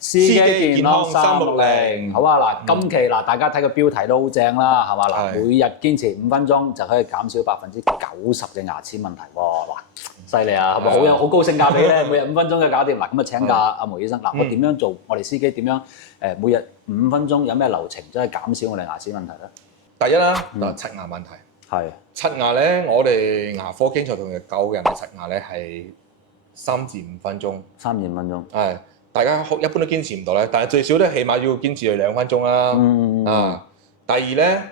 司機健康360，好啊！嗱，今期嗱大家睇個標題都好正啦，係嘛？嗱，係每日堅持5分鐘就可以減少90%嘅牙齒問題喎！嗱，犀利啊！係咪好高性價比咧？每日5分鐘嘅搞掂嗱，咁啊請教阿毛醫生嗱，我點樣做？我哋司機點樣每日5分鐘有咩流程，真係減少我哋牙齒問題咧？第一啦，嗱刷牙問題。係刷牙咧，我哋牙科經常同人教人哋刷牙咧係3至5分鐘。3至5分鐘。係，大家一般都堅持唔到咧，但係最少咧起碼要堅持2分鐘啦。啊，第二咧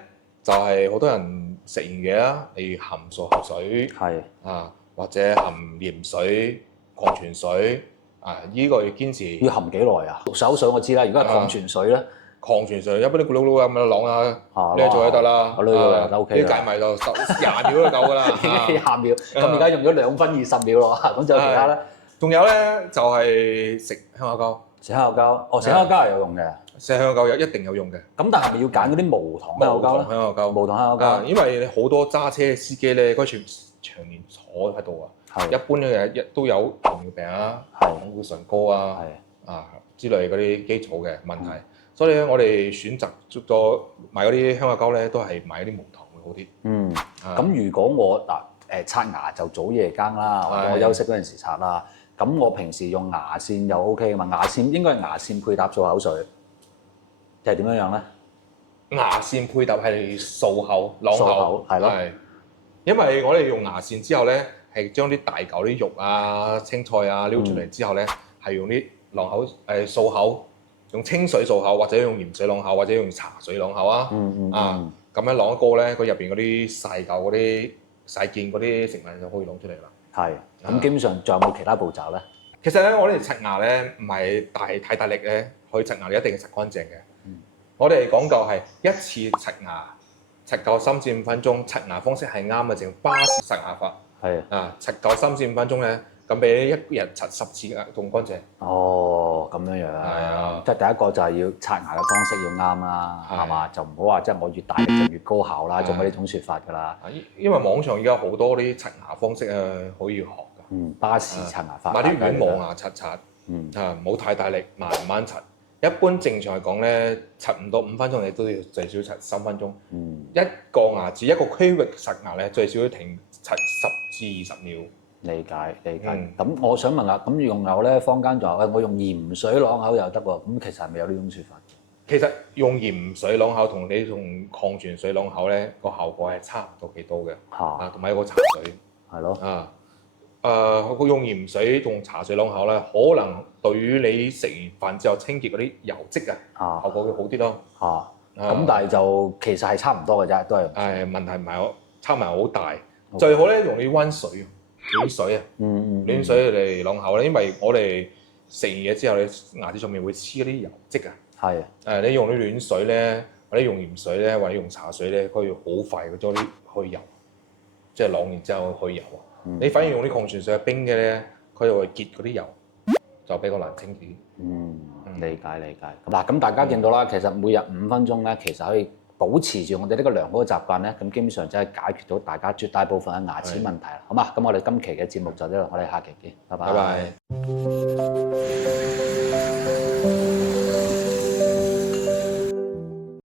就係好多人食完嘢啦，例如含漱口水，係啊或者含鹽水、礦泉水，啊依個要堅持。要含幾耐啊？漱口水我知啦，如果係礦泉水咧，礦泉水一般啲咕嚕嚕咁樣啷下，呢做就得啦。我呢個就 OK 啦。啲計埋就20秒就夠㗎啦。20秒，咁而家用咗2分20秒咯，咁仲有其他咧？仲有咧就係食香口膠。食香口膠，哦，食香口膠係有用嘅。食香口膠一定有用嘅。咁但係咪要揀嗰啲無糖香口膠咧？無糖香口膠。無糖香口膠。因為好多揸車司機咧，嗰時長年坐喺度啊，一般咧都有糖尿病啊、膽固醇高啊、之類嗰啲基礎嘅問題，所以咧我哋選擇咗買嗰啲香口膠咧，都係買啲無糖會好啲。咁如果我刷牙就早夜更啦，或者我休息嗰陣時刷啦，咁我平時用牙線又 OK 嘛？牙線應該係牙線配搭漱口水，定係點樣咧？牙線配搭係漱口、啷口，係咯。因為我哋用牙線之後咧，係將啲大嚿啲肉啊、青菜啊撩出嚟之後咧，係用啲啷口漱口，用清水漱口，或者用鹽水啷口，或者用茶水啷口啊。咁樣啷一個咧，佢入邊嗰啲細嚿嗰啲細件嗰啲成分就可以啷出嚟啦。係。咁基本上仲有冇其他步驟咧？其實咧，我哋刷牙咧唔係太大力咧，去刷牙你一定要刷乾淨嘅。我哋講究係一次刷牙，刷夠3至5分鐘，刷牙方式係啱嘅，淨巴士刷牙法。係。刷夠3至5分鐘咧，咁俾你一日刷10次牙仲乾淨。哦，咁樣樣。係啊。即係第一個就係要刷牙嘅方式要啱啦，係嘛？就唔好話即係我越大力就越高效啦，仲有呢種説法㗎啦。因為網上而家好多啲刷牙方式可以學㗎。巴士刷牙法。買啲軟磨牙刷。唔好太大力，慢慢刷。一般正常嚟講咧，刷唔到5分鐘，你都要最少刷3分鐘。一個牙齒一個區域刷牙咧，最少要停刷10至20秒。理解。咁我想問下，咁用口咧，坊間就話我用鹽水啷口又得喎，咁其實係咪有呢種説法？其實用鹽水啷口同你用礦泉水啷口咧，個效果係差唔多幾多嘅。同埋有個茶水。係咯。用鹽水同茶水啷口咧，可能對於你食完飯之後清潔嗰啲油漬效果會好啲咯。咁但係就其實係差唔多嘅啫，都係。問題唔係差唔係好大。最好咧用啲溫水、暖水啊，暖水嚟啷口咧，因為我哋食完嘢之後咧，牙齒上面會黐嗰啲油漬啊。你用啲暖水咧，或者用鹽水咧，或者用茶水咧，可以好快嘅將啲去油，即係啷完之後去油啊。你反而用啲礦泉水冰嘅咧，佢又會結嗰啲油，就比較難清潔。理解。嗱，咁大家見到啦，其實每日5分鐘咧，其實可以保持住我哋呢個良好嘅習慣咧，咁基本上真係解決到大家絕大部分嘅牙齒問題啦。好嘛，咁我哋今期嘅節目就到呢度，我哋下期見，拜拜。